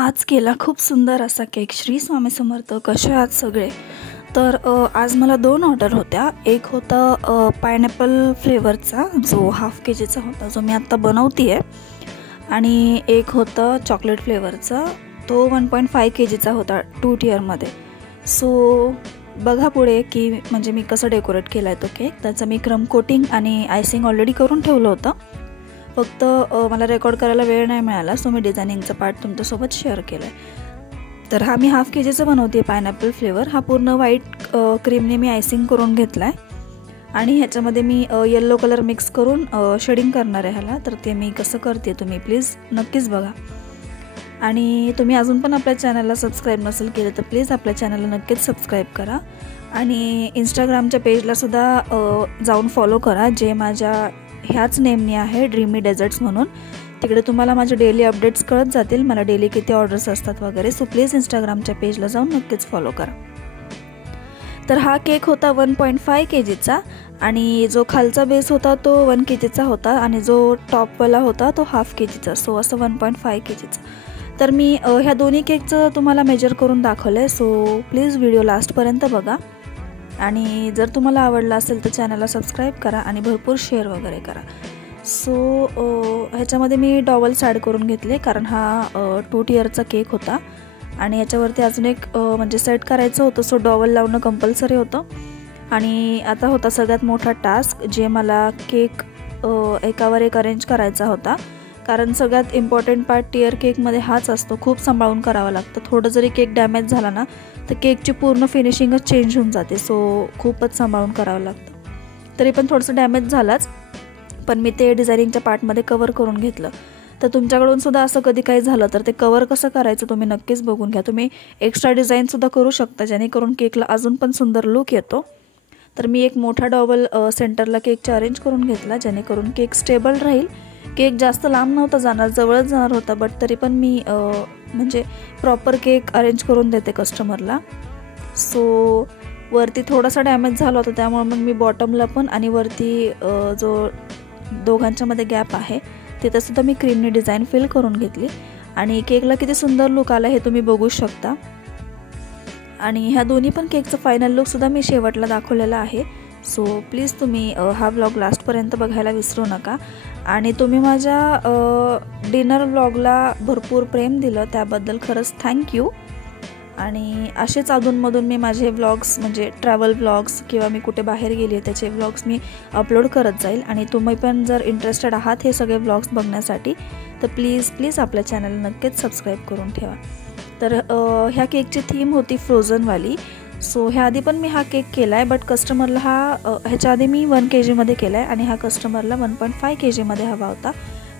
आज केला खूप सुंदर असा केक. श्री स्वामी समर्थ. कसे आहात सगळे? तर आज मला 2 ऑर्डर होत्या. एक होता पायनॅपल फ्लेवरचा जो हाफ केजीचा होता, जो मी आत्ता बनवते आहे, आणि एक होता चॉकलेट फ्लेवरचा, तो 1.5 केजीचा होता 2 टिअरमध्ये. सो बघा पुढे की म्हणजे मी कसं डेकोरेट केला आहे तो केक. त्याचं मी क्रम कोटिंग आणि आयसिंग ऑलरेडी करून ठेवलं होतं. फक्त मला रेकॉर्ड करायला वेळ नाही मिळाला, सो मी डिझायनिंगचा पार्ट तुमच्यासोबत शेअर केला आहे. तर हा मी हाफ केजीचा बनवते पायनॅपल फ्लेवर. हा पूर्ण व्हाईट क्रीमने मी आयसिंग करून घेतला आहे आणि ह्याच्यामध्ये मी येल्लो कलर मिक्स करून शेडिंग करणार आहे ह्याला. तर ते मी कसं करते तुम्ही प्लीज नक्कीच बघा. आणि तुम्ही अजून पण आपल्या चॅनलला सबस्क्राईब नसेल केलं तर प्लीज आपल्या चॅनलला नक्कीच सबस्क्राईब करा. आणि इंस्टाग्रामच्या पेजलासुद्धा जाऊन फॉलो करा, जे माझ्या ह्याच नेमने आहे, ड्रीमी डेझर्ट्स म्हणून. तिकडे तुम्हाला माझे डेली अपडेट्स कळत जातील, मला डेली किती ऑर्डर्स असतात वगैरे. सो प्लीज इंस्टाग्रामच्या पेजला जाऊन नक्कीच फॉलो करा. तर हा केक होता 1.5 केजीचा आणि जो खालचा बेस होता तो 1 केजीचा होता आणि जो टॉपवाला होता तो हाफ केजीचा. सो असं 1.5 केजीचा. तर मी ह्या दोन्ही केकचं तुम्हाला मेजर करून दाखवलं आहे. सो प्लीज व्हिडिओ लास्टपर्यंत बघा आणि जर तुम्हाला आवडला असेल तर चॅनलला सबस्क्राईब करा आणि भरपूर शेअर वगैरे करा. सो ह्याच्यामध्ये मी डॉवल्स ॲड करून घेतले, कारण हा 2 टिअरचा केक होता आणि याच्यावरती अजून एक म्हणजे सेट करायचं होतं. सो डॉवल लावणं कंपल्सरी होतं. आणि आता होता सगळ्यात मोठा टास्क, जे मला केक एकावर एक अरेंज करायचा होता. कारण सगळ्यात इम्पॉर्टंट पार्ट टिअर केकमध्ये हाच असतो, खूप सांभाळून करावं लागतं. थोडं जरी केक डॅमेज झाला ना तर केकची पूर्ण फिनिशिंगच चेंज होऊन जाते. सो खूपच सांभाळून करावं लागतं. तरी पण थोडंसं डॅमेज झालाच, पण मी ते डिझायनिंगच्या पार्टमध्ये कवर करून घेतलं. तर तुमच्याकडून सुद्धा असं कधी काही झालं तर ते कवर कसं करायचं तुम्ही नक्कीच बघून घ्या. तुम्ही एक्स्ट्रा डिझाईनसुद्धा करू शकता, जेणेकरून केकला अजून पण सुंदर लुक येतो. तर मी एक मोठा डॉबल सेंटरला केकचा अरेंज करून घेतला, जेणेकरून केक स्टेबल राहील. केक जास्त लांब नव्हता जाणार, जवळच जाणार होता, बट तरी पण मी म्हणजे प्रॉपर केक अरेंज करून देते कस्टमरला. सो वरती थोडासा डॅमेज झाला होता, त्यामुळे मग मी बॉटमला पण आणि वरती जो दोघांच्यामध्ये गॅप आहे तिथंसुद्धा मी क्रीमने डिझाईन फिल करून घेतली आणि केकला किती सुंदर लुक आला हे तुम्ही बघू शकता. आणि ह्या दोन्ही पण केकचं फायनल लुकसुद्धा मी शेवटला दाखवलेला आहे. सो प्लीज तुम्ही हा व्लॉग लास्टपर्यंत बघायला विसरू नका. आणि तुम्ही माझ्या डिनर व्लॉगला भरपूर प्रेम दिलं, त्याबद्दल खरंच थँक्यू. आणि असेच अधूनमधून मी माझे व्लॉग्स म्हणजे ट्रॅव्हल व्लॉग्स किंवा मी कुठे बाहेर गेली आहे त्याचे व्लॉग्स मी अपलोड करत जाईल. आणि तुम्ही पण जर इंटरेस्टेड आहात हे सगळे व्लॉग्स बघण्यासाठी तर प्लीज आपल्या चॅनलला नक्कीच सबस्क्राईब करून ठेवा. तर ह्या केकची थीम होती फ्रोझनवाली. सो ह्या आधी पण मी हा केक केला आहे, बट कस्टमरला ह्याच्या आधी मी 1 केजीमध्ये केला आहे आणि हा कस्टमरला 1.5 केजीमध्ये हवा होता,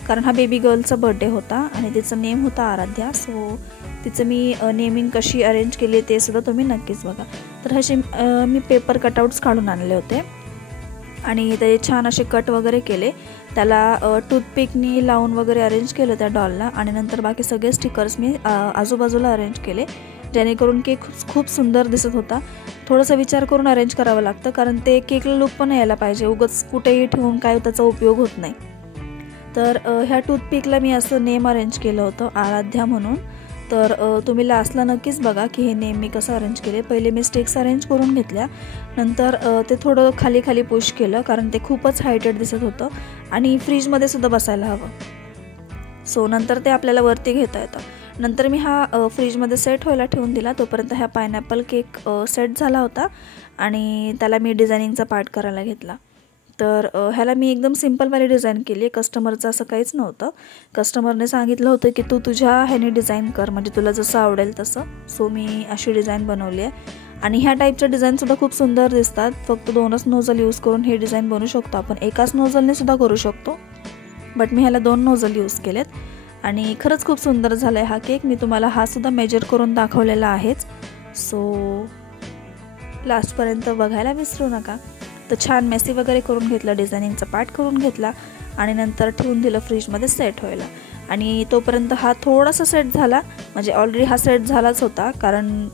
कारण हा बेबी गर्लचा बर्थडे होता आणि तिचं नेम होता आराध्या. सो तिचं मी नेमिंग कशी अरेंज केली ते सुद्धा तुम्ही नक्कीच बघा. तर असे मी पेपर कटआउट्स काढून आणले होते आणि ते छान असे कट वगैरे केले. त्याला टूथपिकनी लावून वगैरे अरेंज केलं त्या डॉलला आणि नंतर बाकी सगळे स्टिकर्स मी आजूबाजूला अरेंज केले, जेणेकरून केक खूप सुंदर दिसत होता. थोडंसं विचार करून अरेंज करावं लागतं, कारण ते केकला लुक पण यायला पाहिजे. उगाच कुठेही ठेवून काय त्याचा उपयोग होत नाही. तर ह्या टूथपिकला मी असं नेम अरेंज केलं होतं, आराध्या म्हणून. तर तुम्ही लास्टला नक्कीच बघा की हे नेम मी कसं अरेंज केले. पहिले मी स्टिक्स अरेंज करून घेतल्या, नंतर ते थोडं खाली पुश केलं, कारण ते खूपच हायटेड दिसत होतं आणि फ्रीजमध्ये सुद्धा बसायला हवं. सो नंतर ते आपल्याला वरती घेता येतं. नंतर मी हा फ्रीजमध्ये सेट व्हायला ठेवून दिला. तोपर्यंत हा पायनॅपल केक सेट झाला होता आणि त्याला मी डिझायनिंगचा पार्ट करायला घेतला. तर ह्याला मी एकदम सिम्पलवाली डिझाईन केली आहे. कस्टमरचं असं काहीच नव्हतं. कस्टमरने सांगितलं होतं की तू तुझ्या ह्याने डिझाईन कर, म्हणजे तुला जसं आवडेल तसं. सो मी अशी डिझाईन बनवली आहे आणि ह्या टाईपच्या डिझाईनसुद्धा खूप सुंदर दिसतात. फक्त 2च नोझल यूज करून हे डिझाईन बनवू शकतो आपण. एकाच नोझलने सुद्धा करू शकतो, बट मी ह्याला 2 नोझल यूज केलेत आणि खरंच खूप सुंदर झाला आहे हा केक. मी तुम्हाला हा सुद्धा मेजर करून दाखवलेला आहेच. सो लास्टपर्यंत बघायला विसरू नका. तर छान मेसी वगैरे करून घेतलं, डिझायनिंगचा पार्ट करून घेतला आणि नंतर ठेवून दिलं फ्रीजमध्ये सेट व्हायला. आणि तोपर्यंत हा थोडासा सेट झाला, म्हणजे ऑलरेडी हा सेट झालाच होता, कारण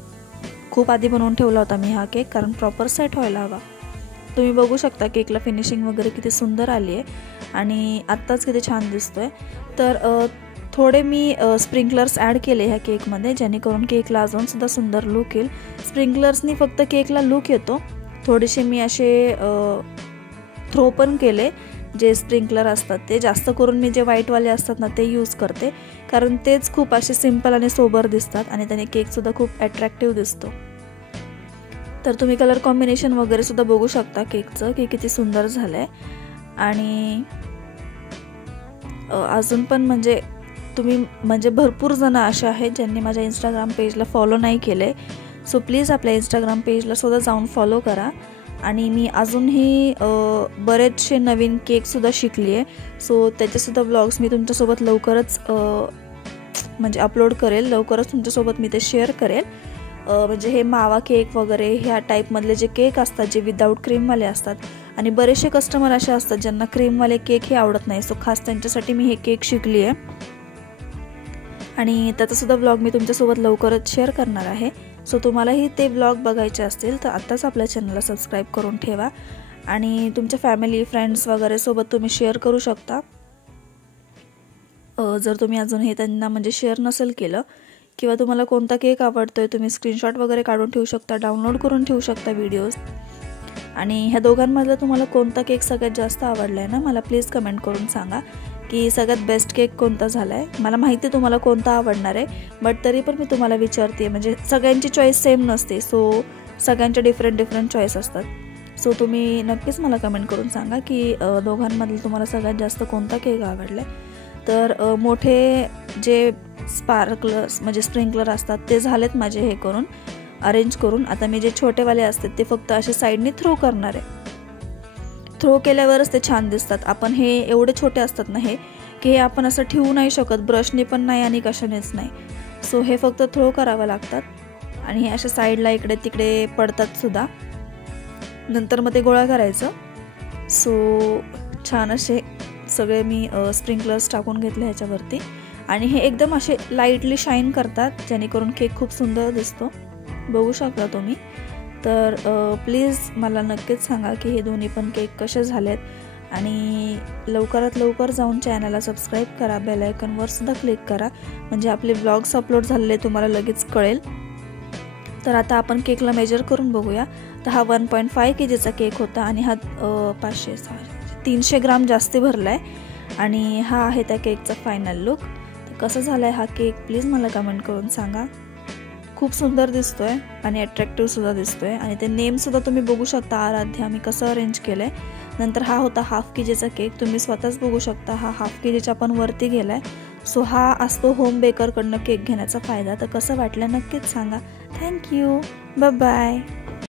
खूप आधी बनवून ठेवला होता मी हा केक, कारण प्रॉपर सेट व्हायला हवा. तुम्ही बघू शकता केकला फिनिशिंग वगैरे किती सुंदर आली आहे आणि आत्ताच किती छान दिसतोय. तर थोडे मी स्प्रिंकलर्स ॲड केले ह्या केकमध्ये, जेणेकरून केकला अजूनसुद्धा सुंदर लुक येईल. स्प्रिंकलर्सनी फक्त केकला लुक येतो. थोडेसे मी असे थ्रो पण केले, जे स्प्रिंकलर असतात ते. जास्त करून मी जे व्हाईटवाले असतात ना ते यूज करते, कारण तेच खूप असे सिम्पल आणि सोबर दिसतात आणि त्याने केकसुद्धा खूप अट्रॅक्टिव्ह दिसतो. तर तुम्ही कलर कॉम्बिनेशन वगैरे सुद्धा बघू शकता केकचं की किती सुंदर झालं आहे. आणि अजून पण म्हणजे भरपूर जण असे आहेत ज्यांनी माझ्या इंस्टाग्राम पेजला फॉलो नाही केले. सो प्लीज आपल्या इंस्टाग्राम पेजला सुद्धा जाऊन फॉलो करा. आणि मी अजूनही बरेचसे नवीन केकसुद्धा शिकली आहे. सो त्याचेसुद्धा व्लॉग्स मी तुमच्यासोबत लवकरच म्हणजे अपलोड करेल. लवकरच तुमच्यासोबत मी ते शेअर करेल. म्हणजे हे मावा केक वगैरे ह्या टाईपमधले जे केक असतात, जे विदाऊट क्रीमवाले असतात. आणि बरेचसे कस्टमर असे असतात ज्यांना क्रीमवाले केक हे आवडत नाही. सो खास त्यांच्यासाठी मी हे केक शिकली आहे आणि त्याचासुद्धा व्लॉग मी तुमच्यासोबत लवकरच शेअर करणार आहे. सो तुम्हालाही ते व्लॉग बघायचे असतील तर आत्ताच आपल्या चॅनलला सबस्क्राईब करून ठेवा आणि तुमच्या फॅमिली फ्रेंड्स वगैरे सोबत तुम्ही शेअर करू शकता. जर तुम्ही अजून हे त्यांना म्हणजे शेअर नसेल केलं, किंवा तुम्हाला कोणता केक आवडतोय तुम्ही स्क्रीनशॉट वगैरे काढून ठेवू शकता, डाउनलोड करून ठेवू शकता व्हिडिओज. आणि ह्या दोघांमधला तुम्हाला कोणता केक सगळ्यात जास्त आवडला आहे ना, मला प्लीज कमेंट करून सांगा की सगळ्यात बेस्ट केक कोणता झाला आहे. मला माहिती आहे तुम्हाला कोणता आवडणार आहे, बट तरी पण मी तुम्हाला विचारते. म्हणजे सगळ्यांची चॉईस सेम नसते, सो सगळ्यांच्या डिफरंट चॉईस असतात. सो तुम्ही नक्कीच मला कमेंट करून सांगा की दोघांमधलं तुम्हाला सगळ्यात जास्त कोणता केक आवडला आहे. तर मोठे जे स्पार्कलर्स म्हणजे स्प्रिंकलर असतात ते झालेत माझे हे करून अरेंज करून. आता मी जे छोटेवाले असतात ते फक्त असे साईडने थ्रो करणार आहे. थ्रो केल्यावरच ते छान दिसतात. आपण हे एवढे छोटे असतात ना हे की हे आपण असं ठेवू नाही शकत, ब्रशने पण नाही आणि कशानेच नाही. सो हे फक्त थ्रो करावं लागतात आणि हे अशा साईडला इकडे तिकडे पडतात सुद्धा. नंतर मग ते गोळा करायचं. सो छान असे सगळे मी स्प्रिंकलर्स टाकून घेतले ह्याच्यावरती आणि हे एकदम असे लाईटली शाईन करतात, जेणेकरून केक खूप सुंदर दिसतो. बघू शकता तुम्ही. तर प्लीज मला नक्कीच सांगा की हे दोन्ही पण केक कसे झालेत आणि लवकरात लवकर जाऊन चॅनलला सबस्क्राईब करा, बेल आयकॉनवर सुद्धा क्लिक करा, म्हणजे आपले व्लॉग्स अपलोड झालेले तुम्हाला लगेच कळेल. तर आता आपण केकला मेजर करून बघूया. तर हा 1.5 kgचा केक होता आणि हा 300 ग्राम जास्ती भरला आहे आणि हा आहे त्या केकचा फायनल लुक. तर कसं झाला आहे हा केक प्लीज मला कमेंट करून सांगा. खूप सुंदर दिसतोय आणि अट्रॅक्टिव्ह सुद्धा दिसतोय आणि ते नेमसुद्धा तुम्ही बघू शकता आराध्या मी कसं अरेंज केलं आहे. नंतर हा होता 1/2 kgचा केक. तुम्ही स्वतःच बघू शकता हा 1/2 kgच्या पण वरती गेला आहे. सो हा असतो होम बेकरकडनं केक घेण्याचा फायदा. तर कसं वाटलं नक्कीच सांगा. थँक्यू. Bye bye.